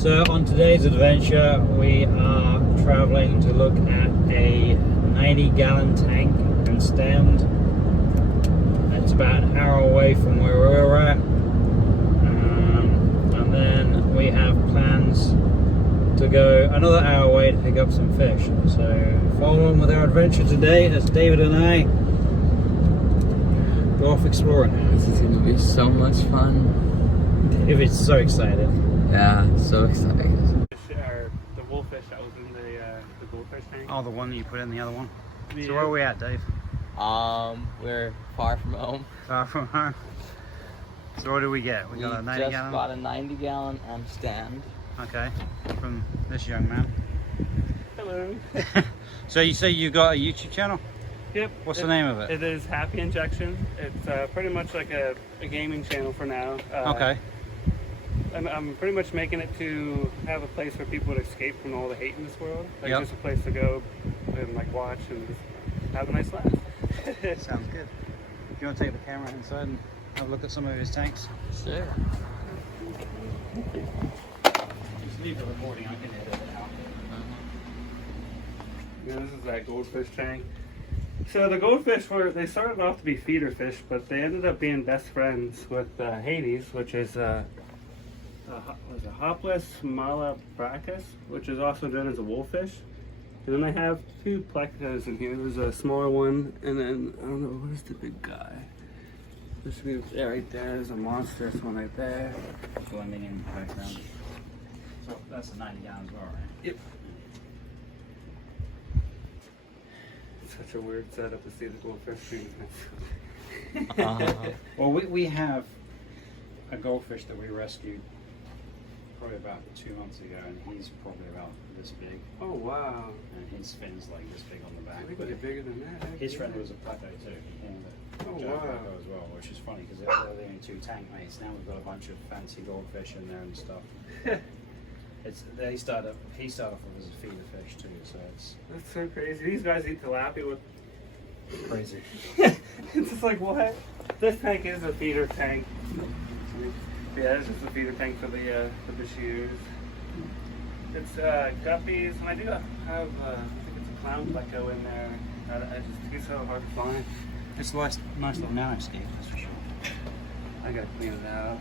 So on today's adventure, we are traveling to look at a 90-gallon tank and stemmed. It's about an hour away from where we're at. And then we have plans to go another hour away to pick up some fish. So follow on with our adventure today as David and I go off exploring. This is going to be so much fun. David's so excited. Yeah, so excited. The wolffish that was in the goldfish tank. Oh, the one you put in the other one? Yeah. So where are we at, Dave? We're far from home. Far from home. So what do we get? We got a 90 just gallon? bought a 90-gallon stand. Okay, from this young man. Hello. So you say you got a YouTube channel? Yep. What's the name of it? It is Happy Injection. It's pretty much like a gaming channel for now. Okay. I'm pretty much making it to have a place where people would escape from all the hate in this world. Like Yep. just a place to go and like watch and just have a nice laugh. Sounds good. Do you want to take the camera inside and have a look at some of his tanks? Sure. Just leave the recording, I can edit it out. Yeah, this is that goldfish tank. So the goldfish they started off to be feeder fish, but they ended up being best friends with Hades, which is Hopless malabrachus, which is also known as a wolffish. And then I have two plecos in here. There's a smaller one, and then I don't know, what is the big guy? This should be right there. There's a monstrous one right there. Blending in the background. So that's a 90 gallon as well, right? Yep. Such a weird setup to see the goldfish being Well, we have a goldfish that we rescued probably about 2 months ago, and he's probably about this big. Oh wow. And his fin's like this big on the back. We can get bigger than that. His friend was a pleco too. He came with Oh, a wow. pleco as well, which is funny because they're the only two tank mates. Now we've got a bunch of fancy goldfish in there and stuff. He started off as a feeder fish too, so it's That's so crazy. These guys eat tilapia with. crazy. It's just like, what? This tank is a feeder tank. Yeah, it's just a feeder tank for the shears. It's guppies, and I do have I think it's a clown pleco in there. It's so hard to find. It's a nice little nanoscape, that's for sure. I gotta clean it out.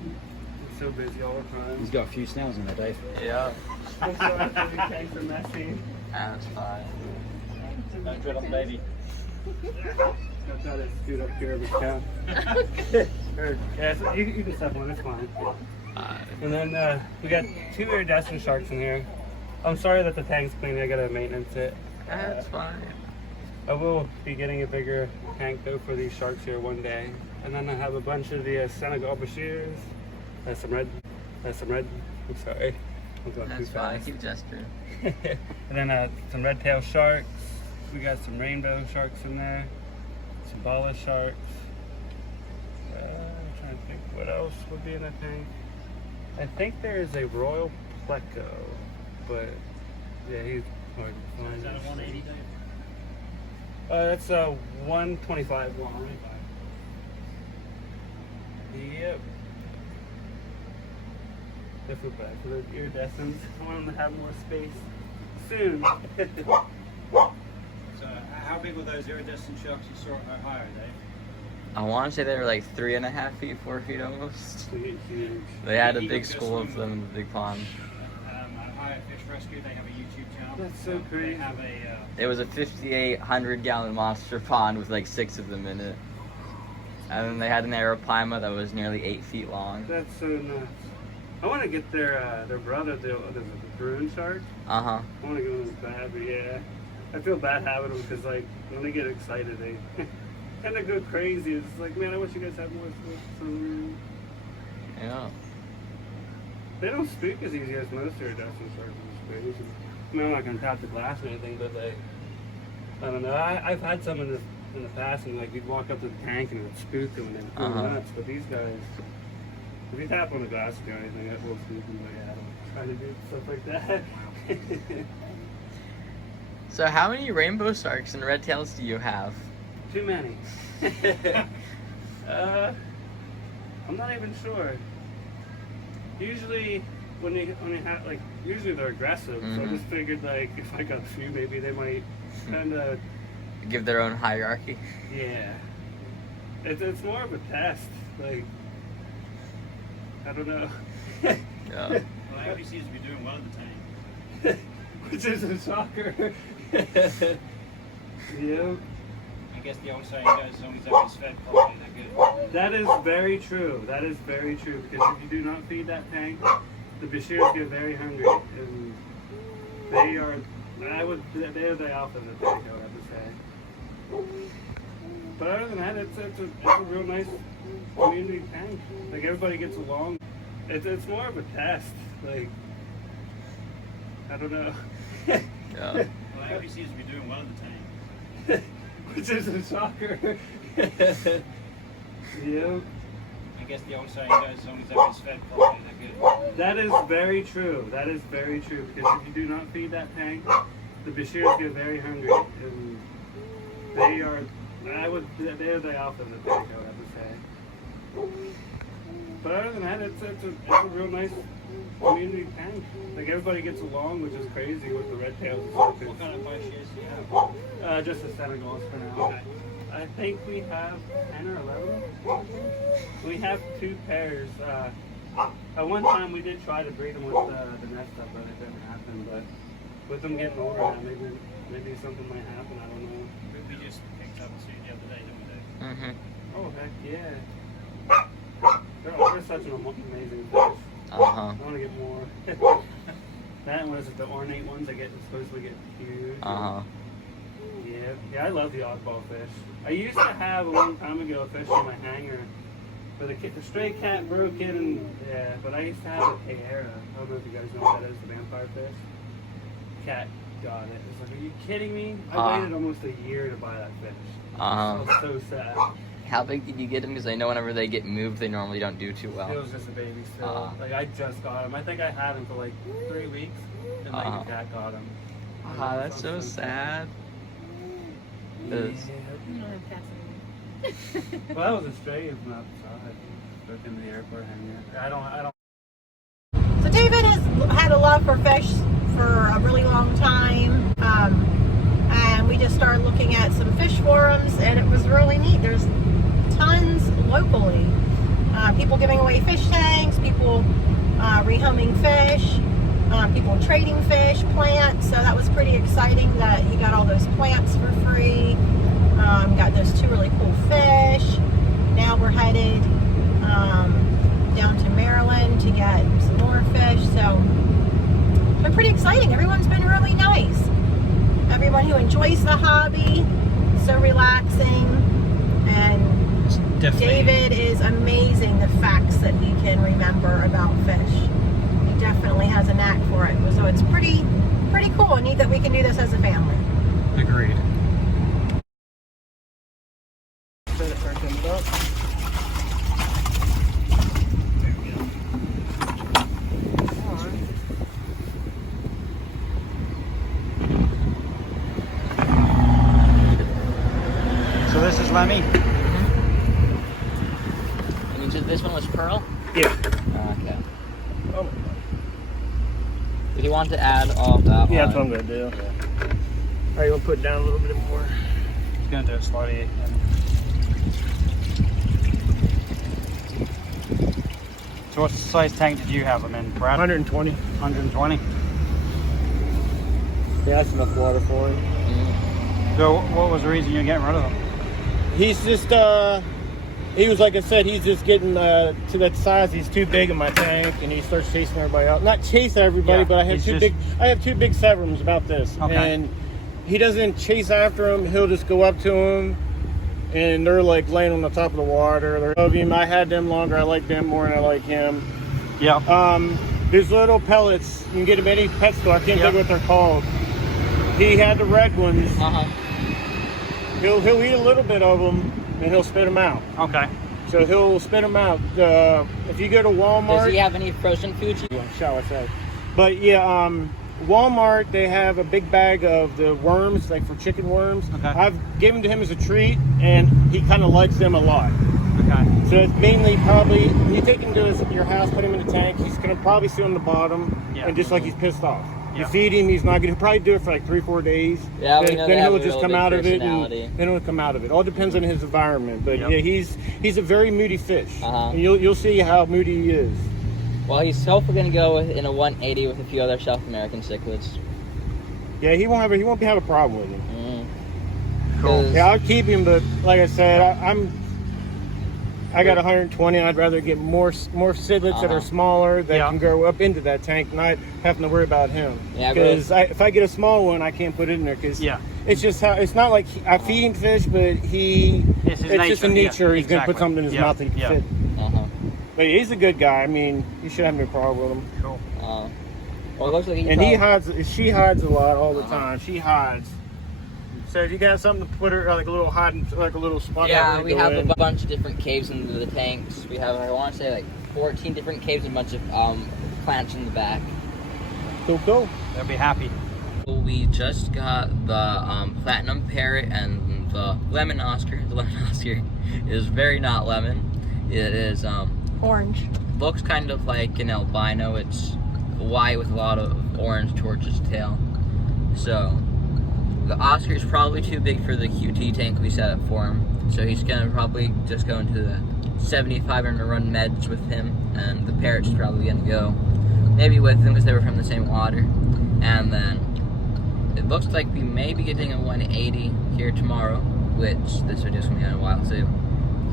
I'm so busy all the time. He's got a few snails in there, Dave. Yeah. I'm sorry if these tanks are messy. That's fine. Don't dread on baby. I've got to scoot up here every time. Yeah, so you can step on, it's fine. And then we got two iridescent sharks in here. I'm sorry that the tank's clean, I gotta maintenance it. That's fine. I will be getting a bigger tank though for these sharks here one day. And then I have a bunch of the Senegal bashirs. Some red, I'm sorry. I'm going That's too fine. fast. Keep gesturing. And then some red tail sharks. We got some rainbow sharks in there. Some bala sharks. I'm trying to think what else would be in that tank. I think there is a royal pleco, but yeah, he's hard to find. Is that a 180, Dave? That's a 125 long. Yep. Definitely back for the iridescents. I want them to have more space soon. So how big were those iridescent sharks you saw at Ohio, Dave? I want to say they were like 3.5 feet, 4 feet almost. Huge. They had a You big can go school of swim them in the big pond. Ohio FishRescue, they have a YouTube channel. That's so crazy. They have a It was a 5,800-gallon monster pond with like 6 of them in it. And then they had an arapaima that was nearly 8 feet long. That's so nuts. I want to get their brother, the maroon shark. Uh-huh. I want to get them bad, but yeah. I feel bad having them because, like, when they get excited, they kind of go crazy. It's like, man, I wish you guys had more some. Yeah. They don't spook as easy as most iridescent sharks. It's crazy. I mean, I'm not going to tap the glass or anything, but, like, I don't know. I've had some in the past, and, like, you'd walk up to the tank and it would spook them and they'd go nuts. But these guys, if you tap on the glass or anything, that will spook them. But yeah, I don't try to do stuff like that. So how many rainbow sharks and red tails do you have? Too many. I'm not even sure. Usually when they have, like, usually they're aggressive. So I just figured, like, if I got a few, maybe they might kind of give their own hierarchy. Yeah. It's more of a test. Like, I don't know. Yeah. Well, everybody seems to be doing well in the tank. Which is a shocker. Yeah. I guess the old saying goes, as long as everybody's fed properly, they're good. That is very true. That is very true. Because if you do not feed that tank, the Bashirs get very hungry. And they are, they're the alpha of the tank, I would have to say. But other than that, it's a real nice community tank. Like, everybody gets along. It's more of a test. Like, I don't know. Yeah. Well, everybody seems to be doing well in the tank. Which is a shocker. Yeah. I guess the old saying goes, as long as everybody's fed properly, they're good. That is very true. That is very true. Because if you do not feed that tank, the Bashirs get very hungry. And they are, they're the alpha of the tank, I would have to say. But other than that, it's a real nice community tank. Like, everybody gets along, which is crazy with the red tails and stuff. What kind of Bashirs do you have? Just the Senegals for now. Okay. I think we have 10 or 11. We have 2 pairs. At one time we did try to breed them with the nest up, but it didn't happen. But with them getting older now, maybe something might happen. I don't know. We just picked up two the other day, didn't we, Dave? Oh, heck yeah. They're such an amazing fish. I want to get more. That one is the ornate ones that supposedly get huge. Yeah, I love the oddball fish. I used to have a long time ago a fish in my hangar, but the stray cat broke in, and but I used to have a Pereira. I don't know if you guys know what that is, the vampire fish. Cat got it. It's like, are you kidding me? I waited almost a year to buy that fish. I was so sad. How big did you get them? Because I know whenever they get moved, they normally don't do too well. It was just a baby still. Like, I just got him. I think I had him for like 3 weeks, and like the cat got him. That's so sad. Yeah. Well, that was a stray from outside. Broke into the airport hangar. I don't. So David has had a love for fish for a really long time, and we just started looking at some fish forums, and it was really neat. There's tons locally. People giving away fish tanks, people rehoming fish, people trading fish, plants. So that was pretty exciting that he got all those plants for free. Got those 2 really cool fish. Now we're headed down to Maryland to get some more fish. So it's been pretty exciting. Everyone's been really nice. Everyone who enjoys the hobby, so relaxing. And David is amazing, the facts that he can remember about fish. He definitely has a knack for it. So it's pretty cool and neat that we can do this as a family. Agreed. So this is Lemmy? And this one was Pearl? Yeah. Okay. Oh. Did you want to add all of that? Yeah, that's what I'm gonna do. Alright, you wanna put it down a little bit more? It's going to do it slowly. So what size tank did you have them in, Brad? 120. 120? Yeah, that's enough water for him. So what was the reason you're getting rid of them? He's just, he was, like I said, he's just getting to that size. He's too big in my tank, and he starts chasing everybody out. Not chase everybody, but I have I have 2 big severums about this. Okay. And he doesn't chase after them. He'll just go up to them, and they're like laying on the top of the water. They're of him. I had them longer. I like them more than I like him. Yeah. There's little pellets. You can get them at any pet store. I can't think what they're called. He had the red ones. He'll eat a little bit of them, and he'll spit them out. Okay. So he'll spit them out. If you go to Walmart... Does he have any frozen foods? Shall I say. But yeah, Walmart, they have a big bag of the worms, like for chicken worms. Okay. I've given to him as a treat, and he kind of likes them a lot. Okay. So it's mainly probably, when you take him to your house, put him in a tank, he's going to probably sit on the bottom, Yeah. and just like he's pissed off. You Yeah. feed him, he's not going to, probably do it for like 3-4 days. Yeah, we then, know then they have he'll a just real come big out of it, personality. and then he'll come out of it. All depends on his environment, but Yep. yeah, he's a very moody fish. Uh-huh. And you'll see how moody he is. Well, he's hopefully going to go in a 180 with a few other South American cichlids. Yeah, he won't have a problem with him. Cool. Yeah, I'll keep him, but like I said, I got 120. I'd rather get more cichlids that are smaller that can go up into that tank, not having to worry about him. Yeah, because if I get a small one, I can't put it in there because it's just how it's not like I feed him fish, but it's just a nature. He's gonna put something in his mouth that he can fit. But he's a good guy. I mean, you should have no problem with him. Cool. Well, it looks like She hides a lot all the time. She hides. So if you got something to put her like a little spot. Yeah, we have a bunch of different caves in the tanks. We have, I want to say, like 14 different caves and a bunch of plants in the back. Cool. They'll be happy. We just got the platinum parrot and the lemon Oscar. The lemon Oscar is very not lemon. It is Orange. looks kind of like an albino. It's white with a lot of orange towards its tail. So the Oscar is probably too big for the QT tank we set up for him. So he's gonna probably just go into the 75 and run meds with him, and the parrot's probably gonna go maybe with him because they were from the same water. And then it looks like we may be getting a 180 here tomorrow, which this video's gonna be out in a while, so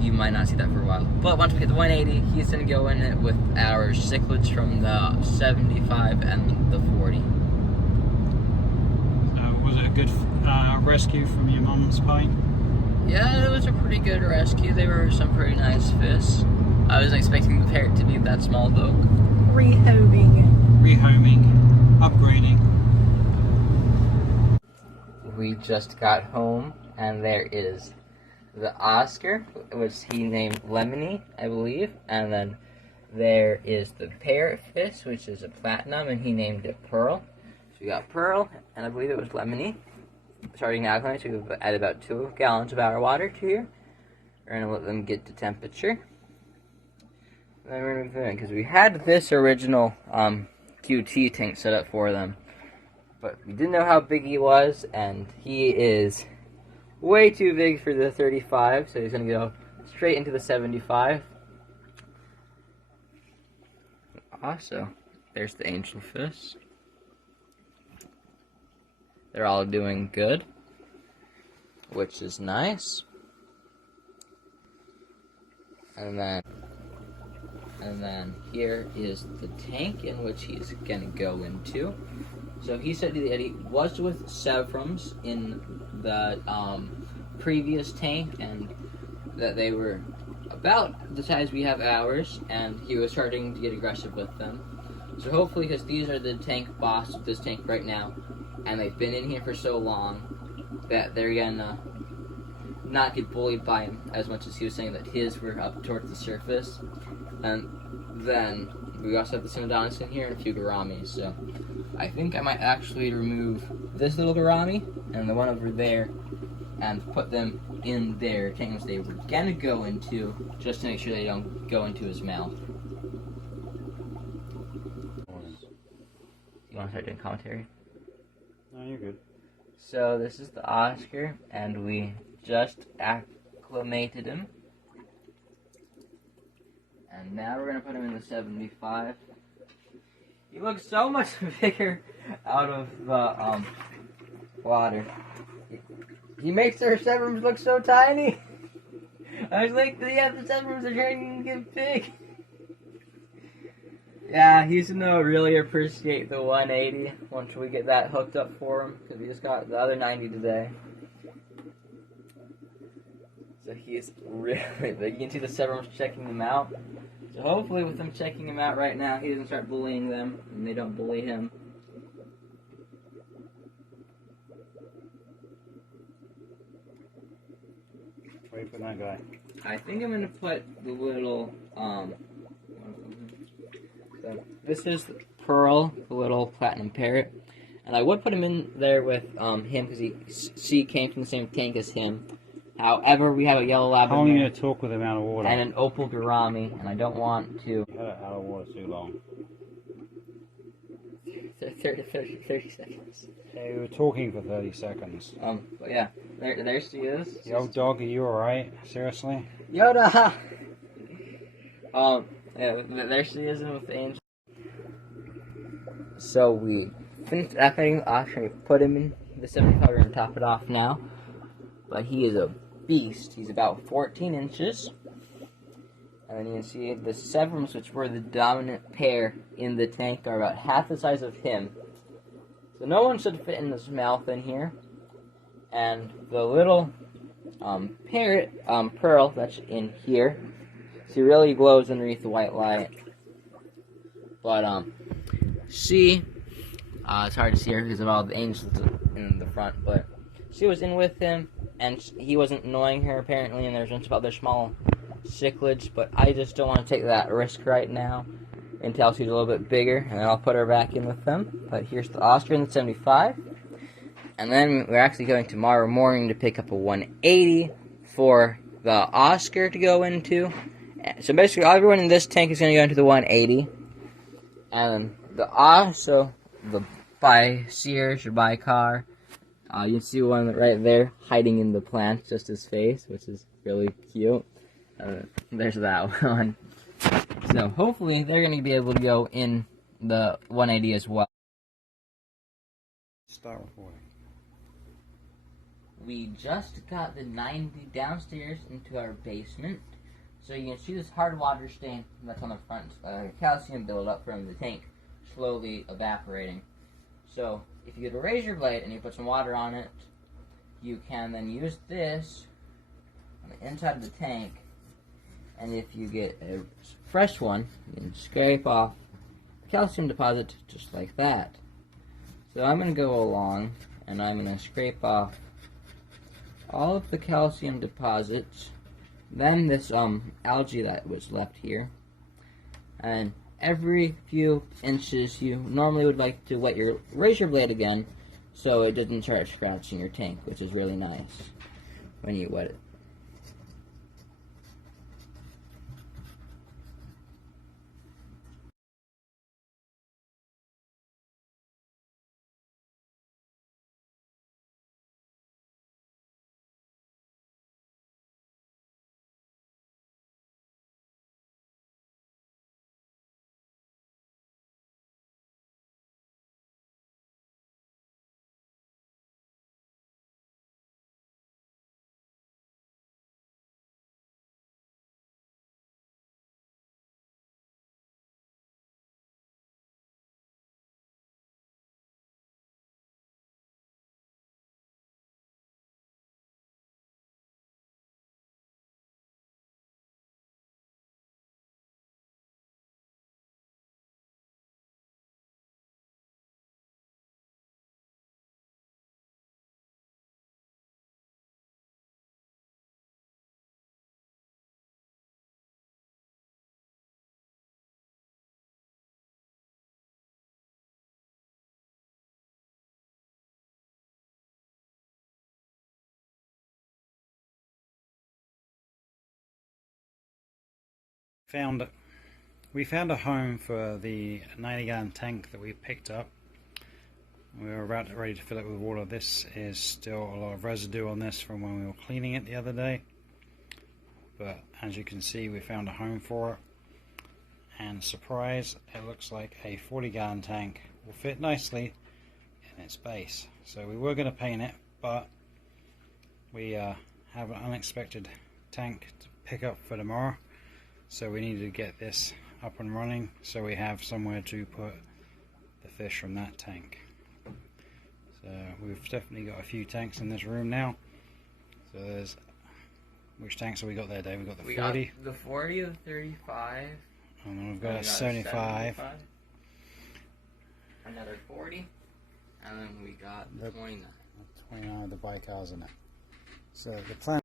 you might not see that for a while. But once we get the 180, he's gonna go in it with our cichlids from the 75 and the 40. Was it a good rescue from your mum's pint? Yeah, it was a pretty good rescue. They were some pretty nice fish. I wasn't expecting the parrot to be that small though. Rehoming. Upgrading. We just got home and there is the Oscar, which he named Lemony, I believe. And then there is the ParrotFish, which is a platinum, and he named it Pearl. So we got Pearl, and I believe it was Lemony. Starting now, so we've add about 2 gallons of our water to here. We're gonna let them get to temperature. And then we're gonna move them in, because we had this original QT tank set up for them. But we didn't know how big he was, and he is way too big for the 35, so he's gonna go straight into the 75. Also, there's the angelfish. They're all doing good, which is nice. And then here is the tank in which he's gonna go into. So he said that he was with Sevrums in the previous tank, and that they were about the size we have ours, and he was starting to get aggressive with them. So hopefully, because these are the tank boss of this tank right now, and they've been in here for so long, that they're gonna not get bullied by him as much as he was saying that his were up towards the surface. And then we also have the Cinnodonus in here and a few gouramis, so I think I might actually remove this little gourami and the one over there and put them in their tanks they were gonna go into, just to make sure they don't go into his mouth. You wanna start doing commentary? No, you're good. So this is the Oscar, and we just acclimated him. And now we're gonna put him in the 75. He looks so much bigger out of the water. He makes our Sevrums look so tiny. I was like, yeah, the Sevrums are trying to get big. Yeah, he's gonna really appreciate the 180 once we get that hooked up for him, because we just got the other 90 today. So he's really big. You can see the Sevrums checking him out. So hopefully with them checking him out right now, he doesn't start bullying them, and they don't bully him. Wait for that guy. I think I'm gonna put the little, so this is Pearl, the little platinum parrot, and I would put him in there with him because he came from the same tank as him, However, we have a yellow How long are you Labrador going to talk with him out of water? and an opal gourami, and I don't want to. You had it out of water too long. 30 seconds. Yeah, we were talking for 30 seconds. But yeah, there she is. Yo, dog, are you alright? Seriously? Yoda! Yeah, there she is with Angel. So we finished wrapping. Actually, put him in the 75. We're gonna top it off now. But he is a beast. He's about 14 inches. And then you can see the Severums, which were the dominant pair in the tank, are about half the size of him. So no one should fit in his mouth in here. And the little parrot, Pearl, that's in here. She really glows underneath the white light. But, she, it's hard to see her because of all the angels in the front, but she was in with him, and he wasn't annoying her apparently, and there's a bunch of other small cichlids, but I just don't want to take that risk right now until she's a little bit bigger, and then I'll put her back in with them. But here's the Oscar in the 75, and then we're actually going tomorrow morning to pick up a 180 for the Oscar to go into. So basically, everyone in this tank is going to go into the 180, and the Sears or Bicar, you can see one right there hiding in the plant, just his face, which is really cute. There's that one. So hopefully they're going to be able to go in the 180 as well. Start recording. We just got the 90 downstairs into our basement. So you can see this hard water stain that's on the front, calcium buildup from the tank slowly evaporating. So if you get a razor blade and you put some water on it, you can then use this on the inside of the tank, and if you get a fresh one, you can scrape off the calcium deposit just like that. So I'm going to go along and I'm going to scrape off all of the calcium deposits, then this algae that was left here, and every few inches you normally would like to wet your razor blade again so it doesn't start scratching your tank, which is really nice when you wet it. We found a home for the 90-gallon tank that we picked up. We were ready to fill it with water. This is still a lot of residue on this from when we were cleaning it the other day, but as you can see, we found a home for it, and surprise, it looks like a 40-gallon tank will fit nicely in its base. So we were going to paint it, but we have an unexpected tank to pick up for tomorrow. So we needed to get this up and running so we have somewhere to put the fish from that tank. So we've definitely got a few tanks in this room now. So there's, which tanks have we got there, Dave? We've got the 40. Got the 40, the 35. And then we've got a 75. Another 40. And then we got the 29. 29 of the bicars in it. So the plan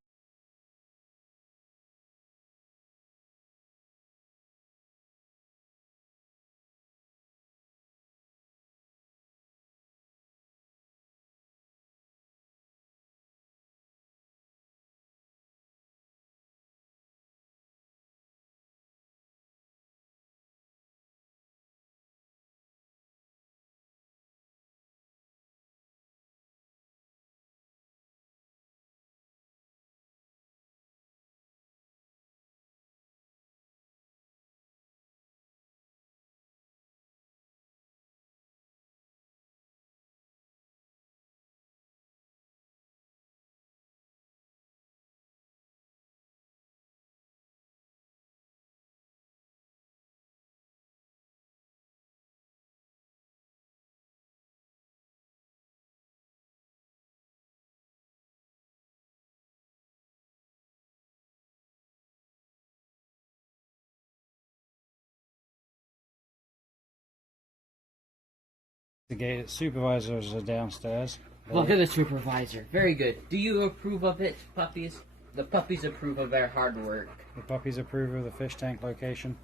The supervisors are downstairs. Look at the supervisor. Very good. Do you approve of it, puppies? The puppies approve of their hard work. The puppies approve of the fish tank location.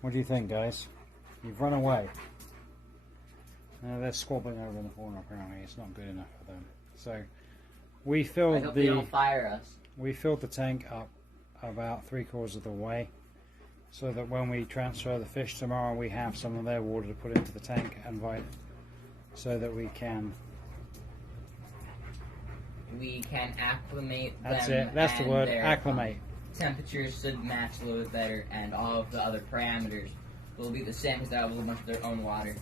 What do you think, guys? You've run away. They're squabbling over in the corner. Apparently, it's not good enough for them. So, we I filled hope they don't fire us. We filled the tank up about 3/4 of the way, so that when we transfer the fish tomorrow, we have some of their water to put into the tank and so that we can acclimate That's them. it. That's the and word. their, Acclimate. Temperatures should match a little bit better, and all of the other parameters will be the same because they have a little much of their own water.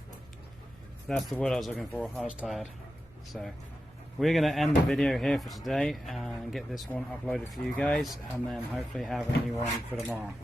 That's the word I was looking for. I was tired. So we're going to end the video here for today and get this one uploaded for you guys, and then hopefully have a new one for tomorrow.